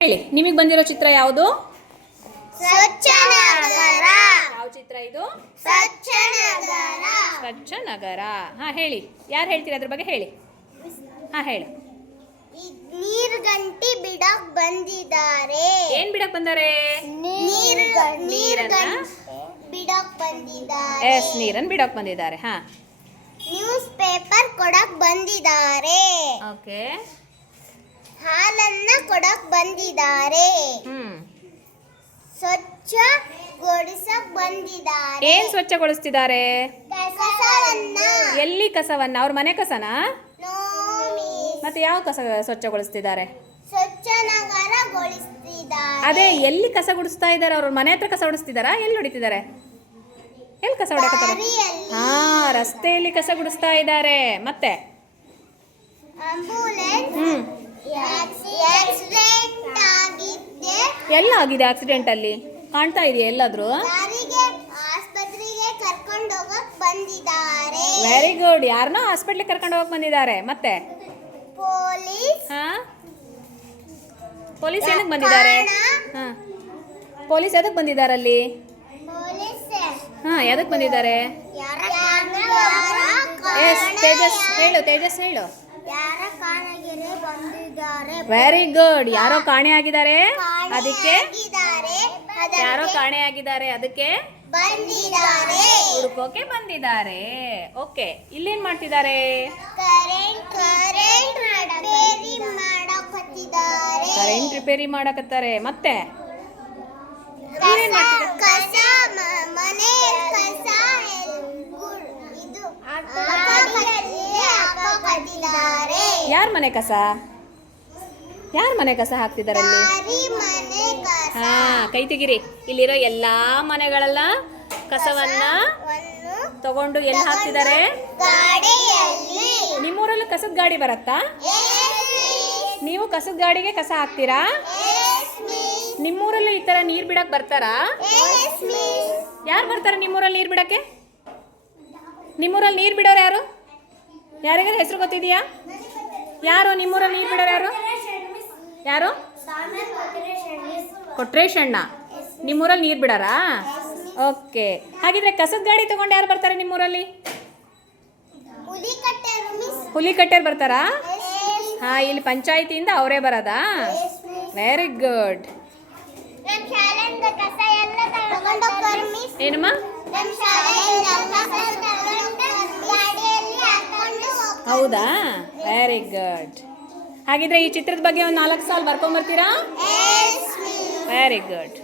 ಹೇಳಿ ನಿಮಗೆ ಬಂದಿರೋ ಚಿತ್ರ ಯಾವುದು? ಯಾವ ಚಿತ್ರ ಇದು? ಸ್ವಚ್ಛ ನಗರ ಹಾ ಹೇಳಿ. ಯಾರು ಹೇಳ್ತೀರಾ ಅದ್ರ ಬಗ್ಗೆ ಹೇಳಿ. ಹಾ ಹೇಳಿ. ನೀರ್ ಗಂಟಿ ಬಿಡಕ್ ಬಂದಿದ್ದಾರೆ ಏನ್ ಬಿಡಕ್ ಬಂದಾರೆ? ನೀರ್ ನೀರ್ ನೀರನ್ನ? ಬಿಡಕ್ ಬಂದಿದ್ದಾರೆ ಎಸ್ ನೀರನ್ನು ಬಿಡಕ್ ಬಂದಿದ್ದಾರೆ ಹಾ. ನ್ಯೂಸ್ ಪೇಪರ್ ಕೊಡಕ್ ಬಂದಿದ್ದಾರೆ ಓಕೆ. ಕೊಡಕ್ ಬಂದಿದ್ದಾರೆ. ಹ್ಮ್. ಸ್ವಚ್ಛ ಗೊಡಿಸಕ್ ಬಂದಿದ್ದಾರೆ. ಏನ್ ಸ್ವಚ್ಛಗೊಳಿಸ್ತಿದ್ದಾರೆ? ಕಸವನ್ನ. ಎಲ್ಲಿ ಕಸವನ್ನ? ಅವ್ರ ಮನೆ ಕಸನಾ? ನೋಮಿ ಮತ್ತೆ ಯಾವ ಕಸ ಸ್ವಚ್ಛಗೊಳಿಸ್ತಿದ್ದಾರೆ? ಸ್ವಚ್ಛ ಅದೇ ಎಲ್ಲಿ ಕಸ ಗುಡಿಸ್ತಾ ಇದ್ದಾರೆ? ಅವ್ರ ಮನೆ ಹತ್ರ ಕಸ ಗುಡಿಸ್ತಿದಾರಾ ಎಲ್ಲಿ ಹೊಡಿತಿದ್ದಾರೆ? ಎಲ್ಲಿ ಕಸ ಹೊಡಕತ್ತಾರೆ ದಾರಿಯಲ್ಲಿ. ಹಾ ರಸ್ತೆಯಲ್ಲಿ ಕಸ ಗುಡಿಸ್ತಾ ಇದ್ದಾರೆ. ಮತ್ತೆ ಹ್ಮ್ ಆಕ್ಸಿಡೆಂಟ್ ಆಗಿದ್ದೆ ಎಲ್ಲ ಆಗಿದೆ ಆಕ್ಸಿಡೆಂಟ್ ಅಲ್ಲಿ? ಕಾಣ್ತಾ ಇದೆಯಾ ಎಲ್ಲಾದ್ರೂ? ವೆರಿ ಗುಡ್ ಯಾರನ್ನೋ ಹಾಸ್ಪಿಟ್ಲಿಗೆ ಕರ್ಕೊಂಡು ಹೋಗಕ್ ಬಂದಿದ್ದಾರೆ. ಮತ್ತೆ? ಪೊಲೀಸ್. ಹಾ? ಪೊಲೀಸ್ ಏನಕ್ಕೆ ಬಂದಿದ್ದಾರೆ? ಹಾ. ಪೊಲೀಸ್ ಎದಕ್ಕೆ ಬಂದಿದ್ದಾರೆ ಅಲ್ಲಿ ಹಾ ಎದಕ್ಕೆ ಬಂದಿದ್ದಾರೆ? ಎಸ್ ತೇಜಸ್ ಹೇಳು ತೇಜಸ್ ಹೇಳು. ವೆರಿ ಗುಡ್ ಯಾರೋ ಕಾಣೆ ಆಗಿದ್ದಾರೆ? ಅದಕ್ಕೆ? ಯಾರೋ ಕಾಣೆ ಆಗಿದ್ದಾರೆ? ಅದಕ್ಕೆ? ಬಂದಿದ್ದಾರೆ. ಹುಡುಕೋಕೆ ಬಂದಿದ್ದಾರೆ. ಓಕೆ ಇಲ್ಲೇನ್ ಮಾಡ್ತಿದ್ದಾರೆ? ಕರೆಂಟ್ ರಿಪೇರಿ ಮಾಡಕತ್ತಾರೆ. ಮತ್ತೆ ಕಸ ಇವ್ರೇನ್ ಮಾಡ್ತಿದ್ದಾರೆ? ಕಸ ಮ- ಮನೆ ಕಸ ಎಲ್- ಗುಡ್- ಇದು ಅಕ್ಕಪಕ್ಕದಲ್ಲಿ ಹಾಕಕತ್ತಿದ್ದಾರೆ ಯಾರ ಮನೆ ಕಸ? ಯಾರ ಮನೆ ಕಸ ಹಾಕ್ತಿದ್ದಾರೆ ಅಲ್ಲಿ ಹಾ, ಕೈ ತೆಗಿರಿ. ಇಲ್ಲಿರೋ ಎಲ್ಲಾ ಮನೆಗಳೆಲ್ಲ ಕಸವನ್ನ ವನ್ನು ತಗೊಂಡು ಎಲ್ಲಿ ಹಾಕ್ತಿದ್ದಾರೆ ನಿಮ್ಮೂರಲ್ಲೂ ಕಸದ ಗಾಡಿ ಬರತ್ತಾ? ನೀವು ಕಸದ ಗಾಡಿಗೆ ಕಸ ಹಾಕ್ತೀರಾ? ನಿಮ್ಮೂರಲ್ಲೂ ಈ ತರ ನೀರ್ ಬಿಡಕ್ ಬರ್ತಾರಾ. ಯಾರು ಬರ್ತಾರೆ ನಿಮ್ಮೂರಲ್ಲಿ ನೀರ್ ಬಿಡಕ್ಕೆ? ನಿಮ್ಮೂರಲ್ಲಿ ನೀರ್ ಬಿಡೋರು ಯಾರು? ಯಾರಿಗಾರ ಹೆಸರು ಗೊತ್ತಿದೆಯಾ? ಯಾರು ನಿಮ್ಮೂರಲ್ಲಿ ನೀರು ಬಿಡೋರು ಯಾರು? ಯಾರು? ಕೊಟ್ರೇಶಣ್ಣ ನಿಮ್ಮೂರಲ್ಲಿ ನೀರು ಬಿಡಾರಾ? ಓಕೆ. ಹಾಗಿದ್ರೆ ಕಸದ ಗಾಡಿ ತಗೊಂಡು ಯಾರು ಬರ್ತಾರೆ ನಿಮ್ಮೂರಲ್ಲಿ? ಹುಲಿ ಕಟ್ಟೆ ಕಟ್ಟೆರ್ ಬರ್ತಾರಾ? ಹಾ ಇಲ್ಲಿ ಪಂಚಾಯತಿಯಿಂದ ಅವರೇ ಬರೋದಾ? ವೆರಿ ಗುಡ್ ಏನಮ್ಮ? ಹೌದಾ? ವೆರಿ ಗುಡ್ ಹಾಗಿದ್ರೆ ಈ ಚಿತ್ರದ ಬಗ್ಗೆ ಒಂದು ನಾಲ್ಕು ಸಾಲ ಬರ್ಕೊಂಬರ್ತೀರಾ. Very good